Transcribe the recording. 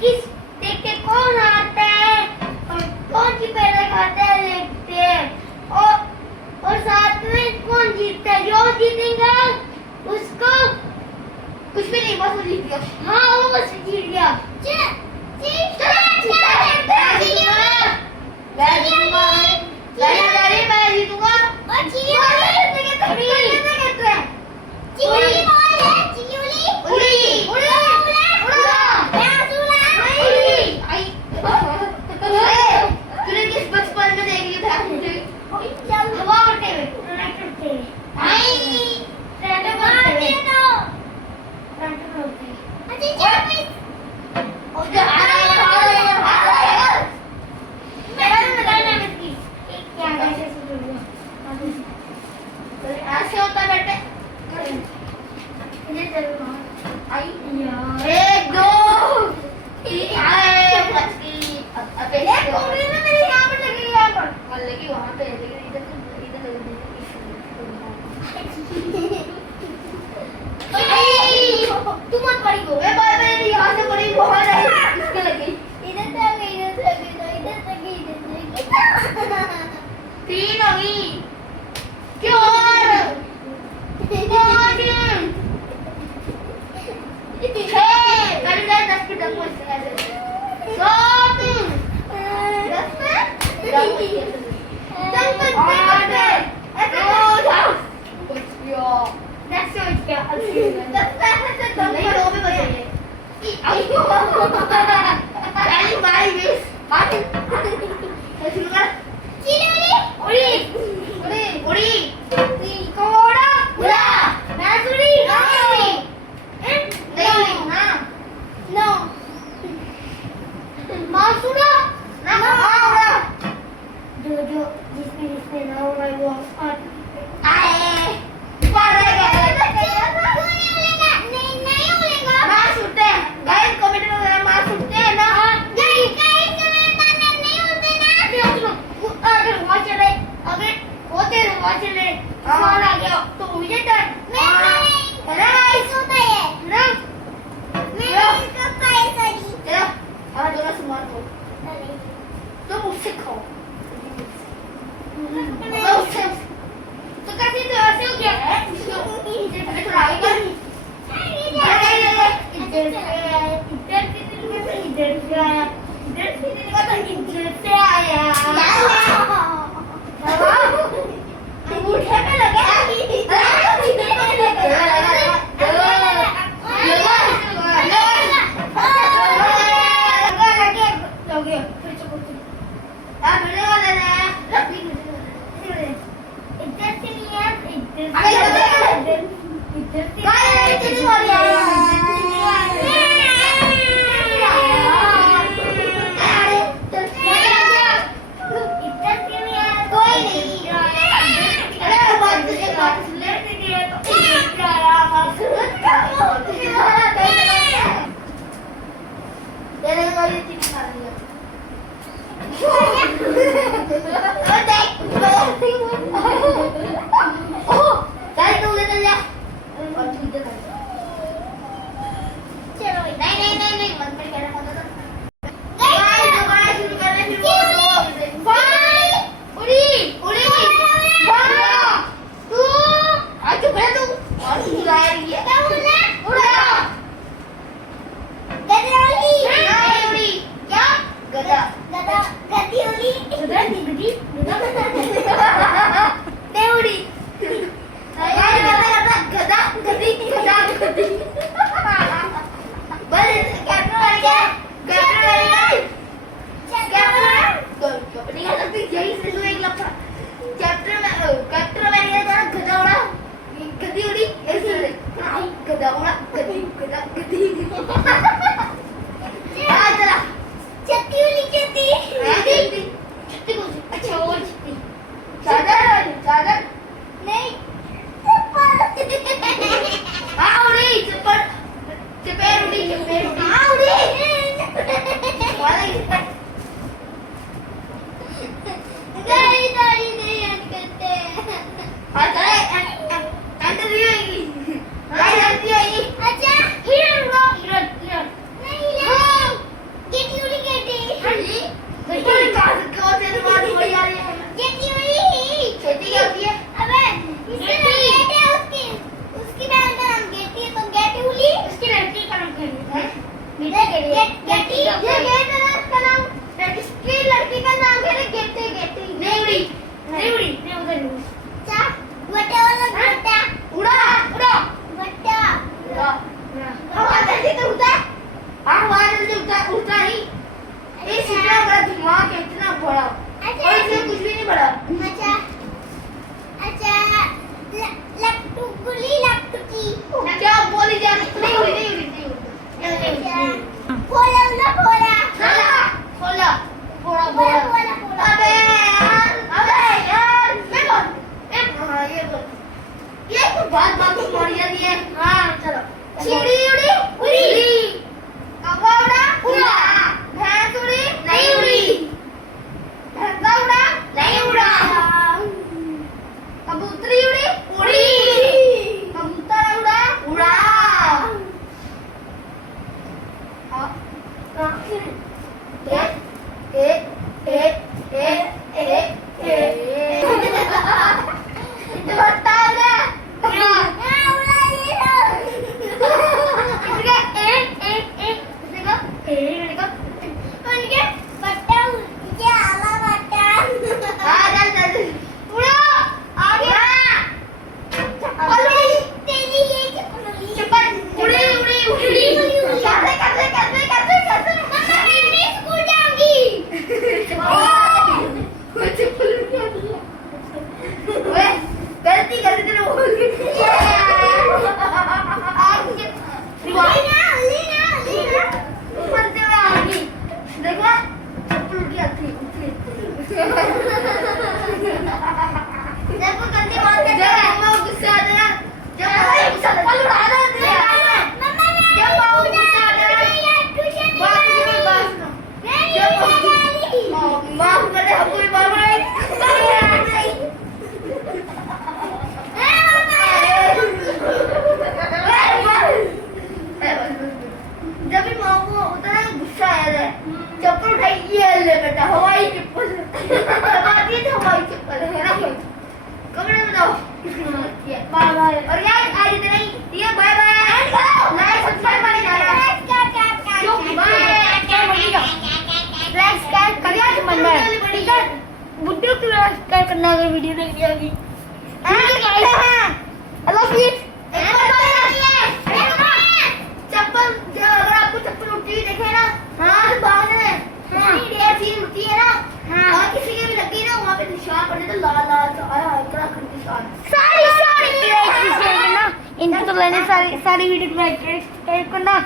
किस देख के कौन आता है और कौन सी पैदा खाता है देखते हैं और साथ में कौन जीतता है, जो जीतेगा उसको कुछ भी नहीं, बस वो जीत गया। हाँ वो बस जीत गया। ऐसे होता है बेटे। एक दो मेरे यहाँ पर लगी, यहाँ पर लगी, वहाँ पे लगी, इधर तुम मत पड़ी हो, मैं यहाँ से पड़ी बहुत है, इसके लगी इधर से आ गई, इधर से आ गई, इधर से आ गई, इधर से आ गई, तीन होगी क्यों चिड़ी उड़ी उड़ी, कौवा उड़ा उड़ा, भैंस उड़ी नहीं उड़ी, भैंसा उड़ा नहीं उड़ा, कबूतरी उड़ी उड़ी, कबूतर उड़ा उड़ा। गलती गलती तेरे बोल के बोलते हुए आगी देखो चप्पल उठी आती देखो गलती मार के जब मम्मा गुस्सा आ जाए जब चप्पल उड़ा दे जब मम्मा गुस्सा आ जाए बस जब माफ कर दे हमको भी मार रहा है जब भी माँ को उतना गुस्सा आया है चप्पल उठाई ये ले बेटा हवाई चप्पल हवाई चप्पल है ना कमरे में जाओ बाय बाय और यार आज इतना ही ये बाय बाय लाइक सब्सक्राइब करने जाना जो बाय क्या बोलेगा लाइक सब्सक्राइब कर यार मन में बुड्ढे को सब्सक्राइब करना अगर वीडियो देख लिया होगी गाइस आई लव यू चप्पल अगर आपको चप्पल उठती हुई देखे ना हाँ बाहर में ढेर चीज उठती है ना और किसी के भी लगी ना वहाँ पे निशान पड़े तो लाल लाल उत्तराखंड निशान सारी ना इनको तो लेने सारी वीडियो में करना।